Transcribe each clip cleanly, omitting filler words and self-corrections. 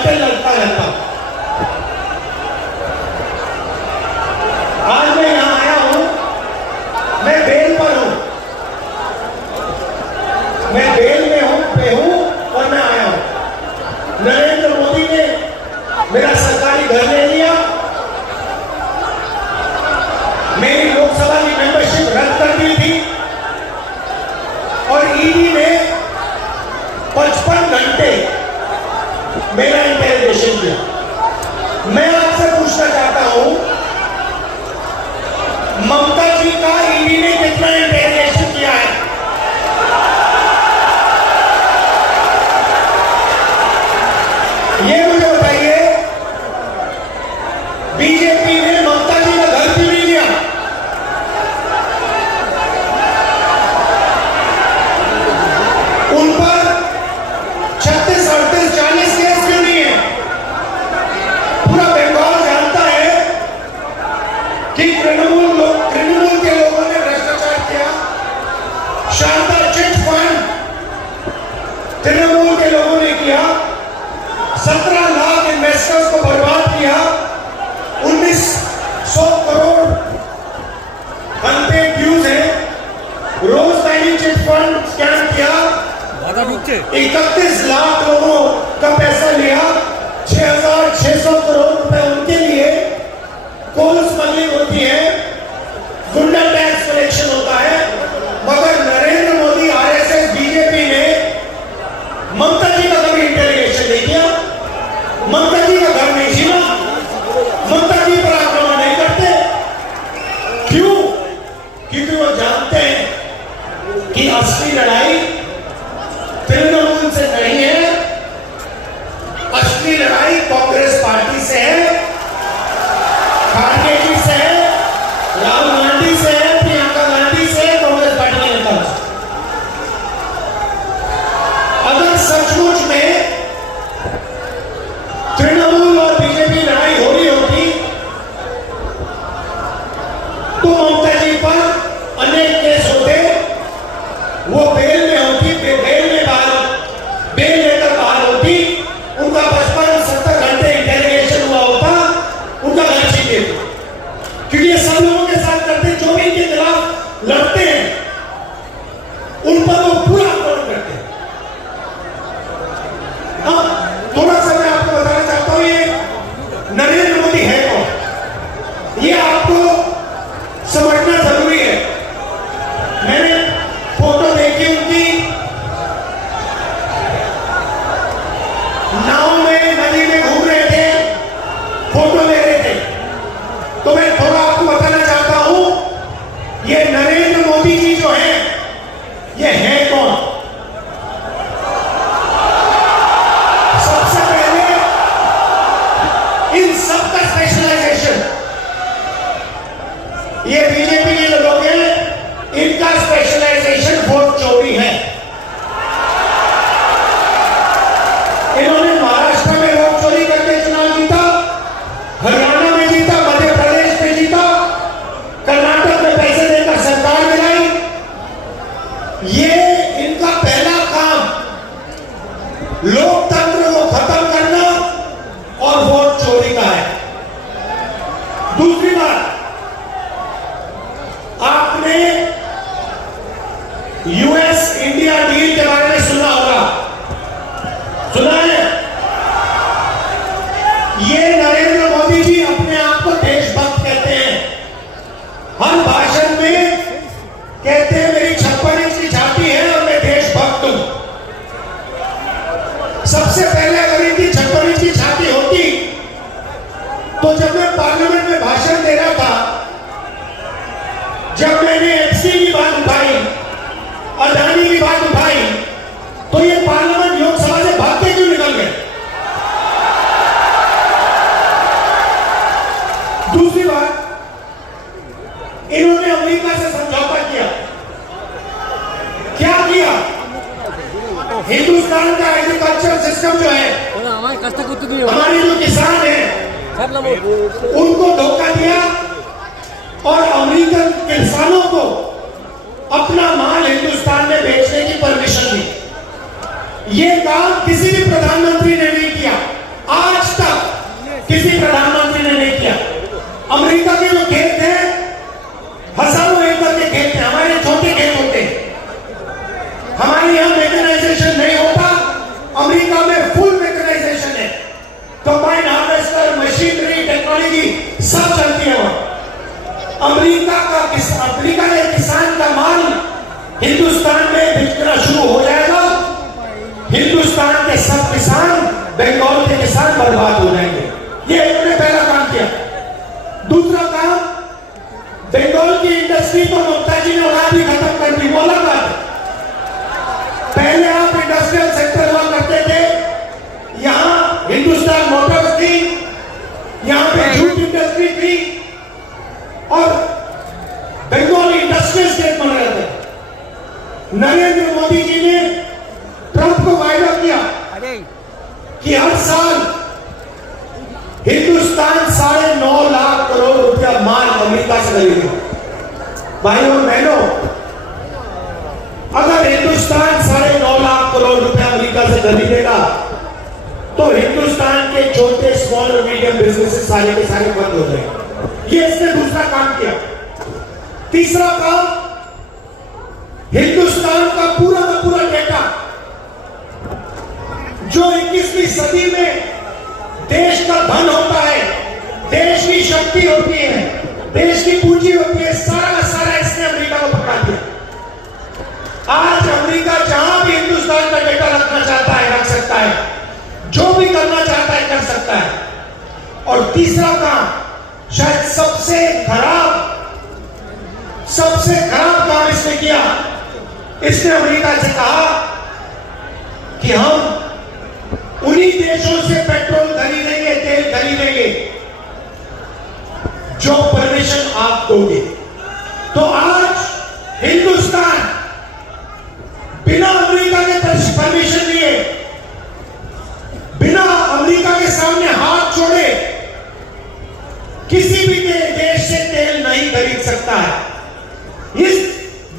घंटे लड़ता रहता। आज मैं यहां आया हूं, मैं बेल पर हूं, मैं बेल में हूं और मैं आया हूं। नरेंद्र मोदी ने मेरा सरकारी घर ले लिया, मेरी लोकसभा की मेंबरशिप रद्द कर दी थी और ईडी ने 55 घंटे मेरा इंटेरोगेशन किया। मैं आपसे पूछना चाहता हूं, ममता जी का ईडी ने कितना इंटेरोगेशन किया है? ये मुझे बताइए। बीजेपी ने ममता जी का घर क्यों नहीं लिया? उन पर 36, 38, 40 केस क्यों नहीं है? पूरा बंगाल जानता है कि तृणमूल के लोगों ने भ्रष्टाचार किया। शारदा चिट फंड तृणमूल के लोगों ने किया, 17 लाख इन्वेस्टर्स को बर्बाद किया, 1900 करोड़ अनपेड ड्यूज है। रोज वैली चिट फंड स्कैम किया, 31 लाख लोगों का पैसा लिया, 6600 करोड़ रुपए उनके लिए कोल स्मगलिंग होती है, गुंडा टैक्स कलेक्शन होता है। मगर नरेंद्र मोदी, आरएसएस, बीजेपी ने ममता जी का कभी इंटेरोगेशन नहीं किया, ममता जी का घर नहीं छीना, ममता जी पर आक्रमण नहीं करते। क्यों? क्योंकि वो जानते हैं कि असली लड़ाई तृणमूल से नहीं है, असली लड़ाई कांग्रेस पार्टी से है, खारगे जी से है, राहुल गांधी से है, प्रियंका गांधी से है, कांग्रेस पार्टी के नेता। अगर सचमुच में तृणमूल और बीजेपी लड़ाई हो रही होती तो ममता जी पर अनेक केस होते, वो बेल में होती, बेल लेकर बाहर होती, उनका 55-70 घंटे इंटेरोगेशन हुआ होता, उनका घर छीन लेते। क्योंकि ये सब लोगों के साथ करते, जो भी इनके खिलाफ लड़ते हैं उन पर वो पूरा आक्रमण करते हैं। अब थोड़ा सा मैं आपको बताना चाहता हूं, ये नरेंद्र मोदी है कौन, ये आपको समझना जरूरी है। मैंने फोटो देखी उनकी, नाव में नदी में घूम रहे थे, फोटो ले रहे थे। तो मैं थोड़ा आपको बताना चाहता हूं, ये नरेंद्र मोदी जी जो हैं, ये हैं कौन? सबसे पहले इन सब का स्पेशलाइजेशन, ये बीजेपी के लोग हैं, इनका स्पेशलाइजेशन वोट चोरी है। इन्होंने महाराष्ट्र में वोट चोरी करके चुनाव जीता, हरियाणा में जीता, मध्य प्रदेश में जीता, कर्नाटक में पैसे देकर सरकार गिराई। ये इनका पहला काम लोकतंत्र को खत्म करना और वोट चोरी का है। दूसरी बात, आपने यूएस इंडिया डील के बारे में सुना होगा, सुना है? ये नरेंद्र मोदी जी अपने आप को देशभक्त कहते हैं, हर भाषण में कहते हैं मेरी 56 इंच की छाती है और मैं देशभक्त हूं। सबसे पहले अगर इनकी 56 इंच की छाती होती तो जब मैं पार्लियामेंट में भाषण दे रहा था, जब मैंने एफसी की बात उठाई, अदानी की बात उठाई, तो ये पार्लियामेंट लोकसभा से भाग के क्यों निकल गए? दूसरी बात, इन्होंने अमेरिका से समझौता किया। क्या किया? हिंदुस्तान का एग्रीकल्चर सिस्टम जो है, हमारे जो किसान हैं उनको धोखा दिया और अमेरिकन किसानों को अपना माल हिंदुस्तान में बेचने की परमिशन दी। ये काम किसी भी प्रधानमंत्री ने नहीं किया, आज तक किसी प्रधानमंत्री ने नहीं किया। अमेरिका के जो खेत हैं, हजारों एकड़ के खेत हैं, हमारे छोटे खेत होते हैं। हमारे यहां मैकेनाइजेशन नहीं होता, अमेरिका में फुल मैकेनाइजेशन है। कंबाइन हार्वेस्टर, मशीनरी, टेक्नोलॉजी सब चलती है वहां। अमेरिका के किसान का माल हिंदुस्तान में बिकना शुरू हो जाएगा। हिंदुस्तान के सब किसान, बंगाल के किसान बर्बाद हो जाएंगे। ये इन्होंने पहला काम किया। दूसरा काम, बंगाल की इंडस्ट्री तो ममता जी ने वहां भी खत्म कर दी। बोला था पहले आप इंडस्ट्रियल सेक्टर हुआ करते थे, यहां हिंदुस्तान मोटर्स थी, यहां पे जूट इंडस्ट्री थी और बंगाल इंडस्ट्रियल स्टेट बन रहे थे। नरेंद्र मोदी जी ने ट्रंप को वायदा किया कि हर साल हिंदुस्तान 9.5 लाख करोड़ रुपया माल अमेरिका से खरीदेगा। भाइयों और बहनों, अगर हिंदुस्तान 9.5 लाख करोड़ रुपया अमेरिका से खरीदेगा तो हिंदुस्तान के छोटे स्मॉल और मीडियम बिजनेसेस सारे के सारे बंद हो जाएंगे। ये इसने दूसरा काम किया। तीसरा काम, हिंदुस्तान का पूरा डेटा जो 21वीं सदी में देश का धन होता है, देश की शक्ति होती है, देश की पूंजी होती है, सारा का सारा इसने अमेरिका को पकड़ा दिया। आज अमेरिका जहां भी हिंदुस्तान का डेटा रखना चाहता है रख सकता है, जो भी करना चाहता है कर सकता है। और तीसरा काम, शायद सबसे खराब काम इसने किया। इसने अमेरिका से कहा कि हम उन्हीं देशों से पेट्रोल खरीदेंगे, तेल खरीदेंगे जो परमिशन आप दोगे। तो आज हिंदुस्तान बिना अमेरिका के परमिशन लिए, बिना अमेरिका के सामने हाथ जोड़े किसी भी देश से तेल नहीं खरीद सकता है।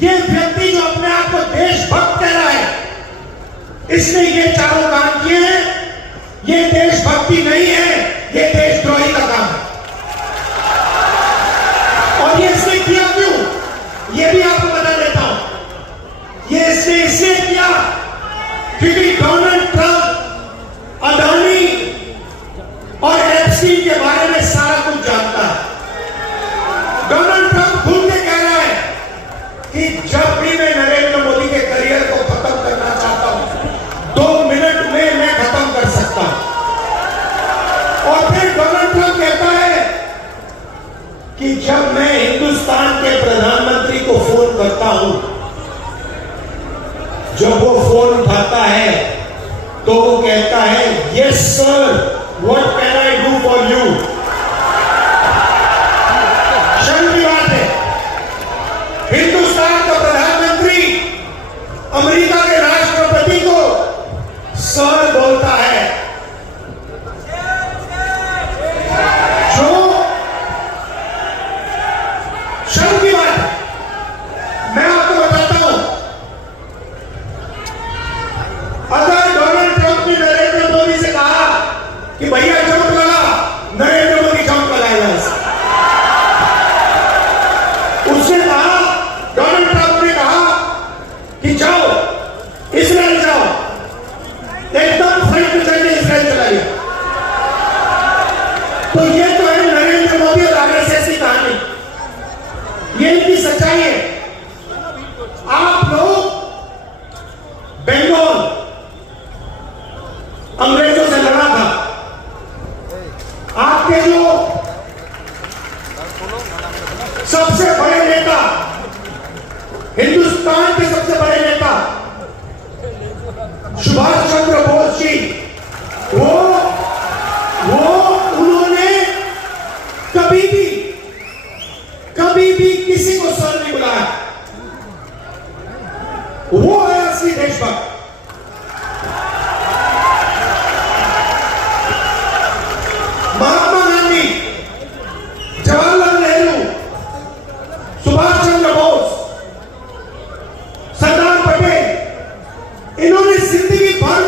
ये व्यक्ति जो अपने आप को देशभक्त कह रहा है, इसने ये चारों काम किए हैं। ये देशभक्ति नहीं है, ये देशद्रोही का काम है। और ये इसने किया क्यों, ये भी आपको बता देता हूं। ये इसने इसलिए किया क्योंकि डोनाल्ड ट्रंप अडानी और एप्स्टीन के बारे में सारा कुछ जानता है। डोनाल्ड ट्रंप खुद ने कह रहा है कि जब भी मैं नरेंद्र मोदी के करियर को खत्म करना चाहता हूं, 2 मिनट में मैं खत्म कर सकता हूं। और फिर डोनाल्ड ट्रंप कहता है कि जब मैं हिंदुस्तान के प्रधानमंत्री को फोन करता हूं, जब वो फोन उठाता है तो वो कहता है, yes sir, what can I do for you. शर्म की बात है, हिंदुस्तान का प्रधानमंत्री अमेरिका के राष्ट्रपति को सर बोलता है, जो शर्म की बात है। मैं आपको बताता हूं, अगर डोनाल्ड ट्रंप ने नरेंद्र मोदी से कहा कि भैया जंप लगा, नरेंद्र मोदी जंप लगाएगा। उसने कहा, डोनाल्ड ट्रंप ने कहा कि जाओ इस्राइल जाओ, एकदम फ्लाइट में चढ़ के इस्राइल चला गया। तो ये तो है नरेंद्र मोदी और आरएसएस की कहानी, ये इनकी सच्चाई है। आप लोग बंगाल अंग्रेजों से लड़ा था, आपके जो सबसे बड़े नेता, हिंदुस्तान के सबसे बड़े नेता सुभाष चंद्र बोस जी, वो उन्होंने कभी भी किसी को सर नहीं बुलाया। वो है असली देशभक्त। महात्मा गांधी, जवाहरलाल नेहरू, सुभाष चंद्र बोस, सरदार पटेल, इन्होंने जिंदगी भर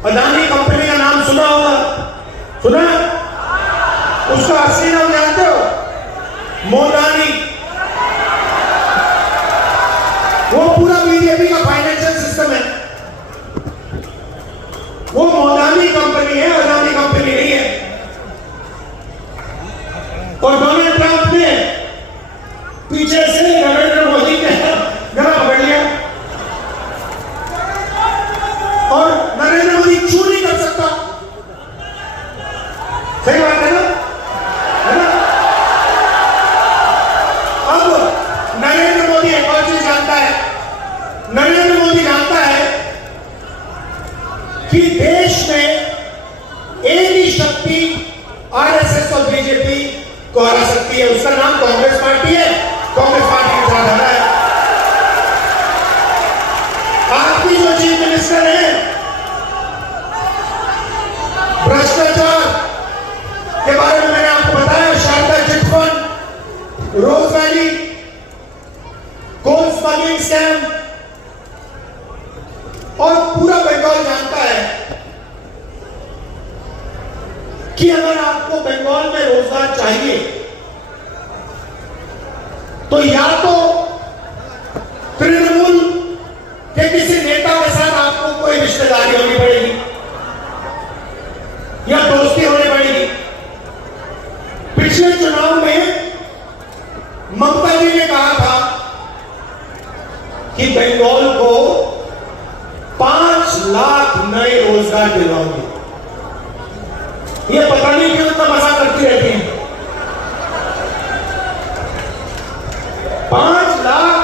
अदानी कंपनी का नाम सुना होगा, सुना? उसका असली नाम जानते हो? मोदानी। वो पूरा बीजेपी का फाइनेंशियल सिस्टम है। वो मोदानी कंपनी है, अदानी कंपनी नहीं है। और डोनाल्ड ट्रंप ने पीछे से नरेंद्र मोदी के गला पकड़ लिया और नरेंद्र मोदी चू नहीं कर सकता। सही बात है ना? है ना? अब नरेंद्र मोदी एक और चीज जानता है। नरेंद्र मोदी जानता है कि देश में एक ही शक्ति आरएसएस और बीजेपी को हरा सकती है। उसका नाम कांग्रेस पार्टी है। कांग्रेस पार्टी के साथ हरा है। आपकी जो चीफ मिनिस्टर है, भ्रष्टाचार के बारे में मैंने आपको बताया, शारदा चिटफंड, रोज वैली, कोल स्मगलिंग स्कैम, और पूरा बंगाल जानता है कि अगर आपको बंगाल में रोजगार चाहिए तो या तो तृणमूल के किसी नेता के साथ आपको कोई रिश्तेदारी होनी पड़ेगी या दोस्ती होनी पड़ेगी। पिछले चुनाव में ममता जी ने कहा था कि बंगाल को 5 लाख नए रोजगार दिलाओगे। ये पता नहीं क्यों इतना मजाक करती रहती है। 5 लाख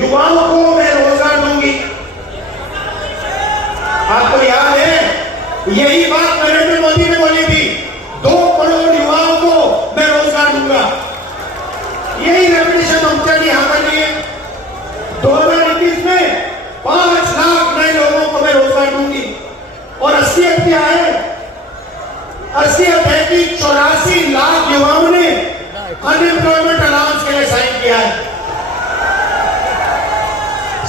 युवाओं को मैं रोजगार दूंगी। आपको याद है यही बात नरेंद्र मोदी ने बोली थी, 2 करोड़ युवाओं को मैं रोजगार दूंगा। यही रेवोल्यूशन ममता जी यहां पर लिए 2021 में 5 लाख नए लोगों को मैं रोजगार दूंगी। और असलियत क्या है? असलियत है कि 84 लाख युवाओं ने अनएम्प्लॉयमेंट अलाउंस के लिए साइन किया है।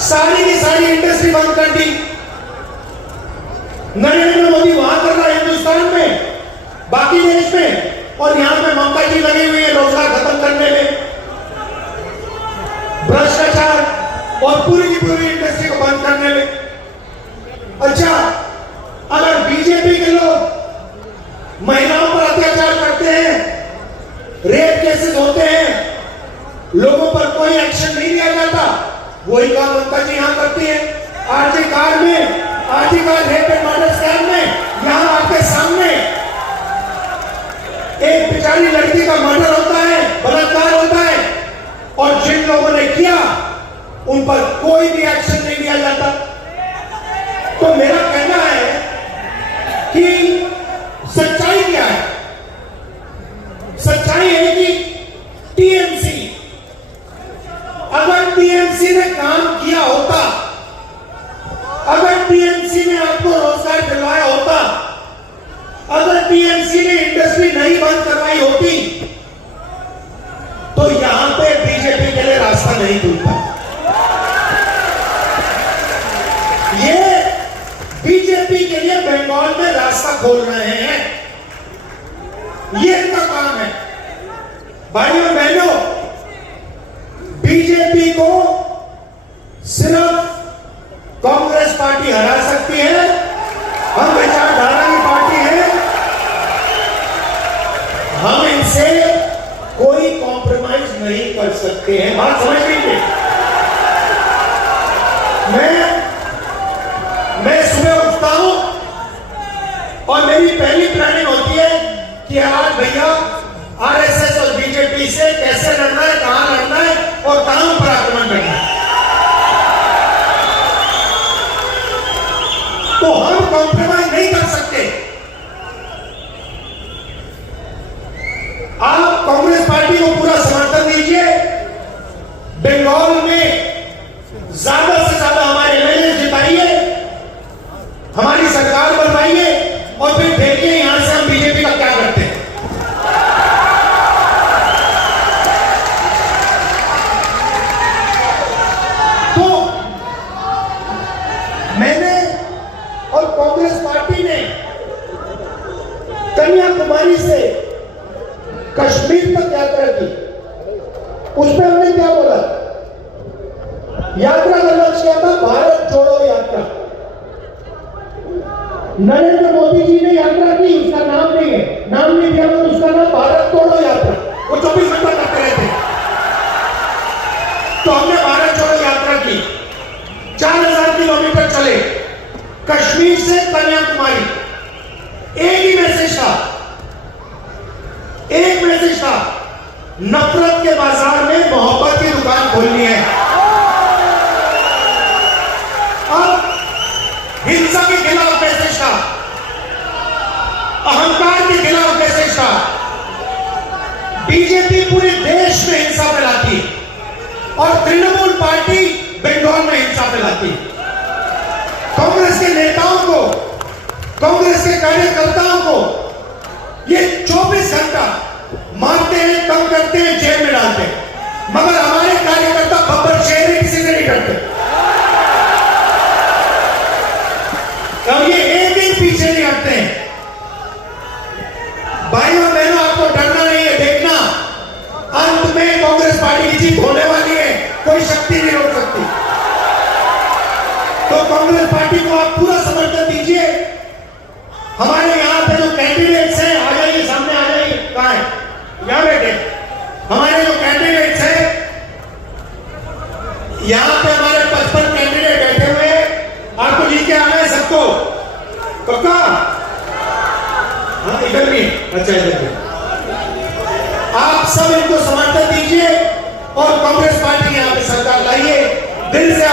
सारी की सारी इंडस्ट्री बंद कर दी। नरेंद्र मोदी वहां कर रहा है हिंदुस्तान में, बाकी देश में, और यहां पे ममता जी लगी हुई है रोजगार खत्म करने में, भ्रष्टाचार और पूरी की पूरी इंडस्ट्री को बंद करने में। अच्छा, अगर बीजेपी के लोग महिलाओं पर अत्याचार करते हैं, रेप केसेस होते हैं, लोगों पर कोई एक्शन नहीं लिया जाता, वही काम ममता जी यहां करती है। आरजी कार में, RG Kar rape and murder scam में यहां आपके सामने एक बेचारी लड़की का मर्डर होता है, बलात्कार होता है, और जिन लोगों ने किया उन पर कोई भी एक्शन नहीं लिया जाता। तो मेरा कहना है कि सच्चाई क्या है? सच्चाई है कि टीएमसी, अगर टीएमसी ने काम किया होता, अगर टीएमसी ने आपको रोजगार दिलवाया होता, अगर टीएमसी ने इंडस्ट्री नहीं बंद करवाई होती, तो यहां पे बीजेपी के लिए रास्ता नहीं खुलता। ये बीजेपी के लिए बंगाल में रास्ता खोल रहे हैं, ये इनका काम है। भाइयों और बहनों, बीजेपी को सिर्फ कांग्रेस पार्टी हरा सकती है। हम विचारधारा की पार्टी है, हम इनसे कोई कॉम्प्रोमाइज नहीं कर सकते हैं। बात समझ लीजिए। मैं सुबह उठता हूं और मेरी पहली प्लानिंग होती है कि आज भैया आरएसएस और बीजेपी से कैसे लड़ना है, कहां लड़ना है और कहां पर आक्रमण करना है। तो हम कॉम्प्रोमाइज नहीं कर सकते। आप कांग्रेस पार्टी को पूरा समर्थन दीजिए, बंगाल में ज्यादा से ज्यादा हमारे एमएलए जिताइए, हमारी सरकार बनवाइए, और फिर देखिए यहां से हम बीजेपी का क्या करते हैं। पार्टी ने कन्याकुमारी से कश्मीर तक यात्रा की, उसमें हमने क्या बोला? यात्रा का लक्ष्य क्या था? भारत जोड़ो यात्रा। नरेंद्र मोदी जी ने यात्रा की, उसका नाम नहीं है, नाम नहीं दिया, तो उसका नाम भारत जोड़ो यात्रा। वो 24 घंटा करते रहे थे। तो हमने भारत जोड़ो यात्रा की, 4000 किलोमीटर चले कश्मीर से कन्याकुमारी। एक ही मैसेज था, एक मैसेज था, नफरत के बाजार में मोहब्बत की दुकान खोलनी है। अब हिंसा के खिलाफ मैसेज था, अहंकार के खिलाफ मैसेज था। बीजेपी पूरे देश में हिंसा फैलाती और तृणमूल पार्टी बंगाल में हिंसा फैलाती। कांग्रेस के नेताओं को, कांग्रेस के कार्यकर्ताओं को ये 24 घंटा मारते हैं, कम करते हैं, जेल में डालते हैं, मगर हमारे कार्यकर्ता बब्बर शेर किसी से नहीं करते। और ये एक दिन पीछे नहीं हटते हैं। भाइयों बहनों, आपको डरना नहीं है, देखना अंत में कांग्रेस पार्टी की जीत होने वाली है, कोई शक्ति नहीं रोक सकती। तो कांग्रेस पार्टी को आप पूरा समर्थन दीजिए। हमारे यहाँ पे जो कैंडिडेट्स हैं, आ जाइए, सामने आ जाइए। कहाँ है? यहाँ बैठे। हमारे जो कैंडिडेट्स हैं, यहाँ पे हमारे 55 कैंडिडेट बैठे हुए हैं। आपको जीत के आना है सबको, पक्का? हाँ, इधर भी। अच्छा, इधर भी। आप सब इनको समर्थन दीजिए और कांग्रेस पार्टी यहाँ पे सरकार लाइए। दिल से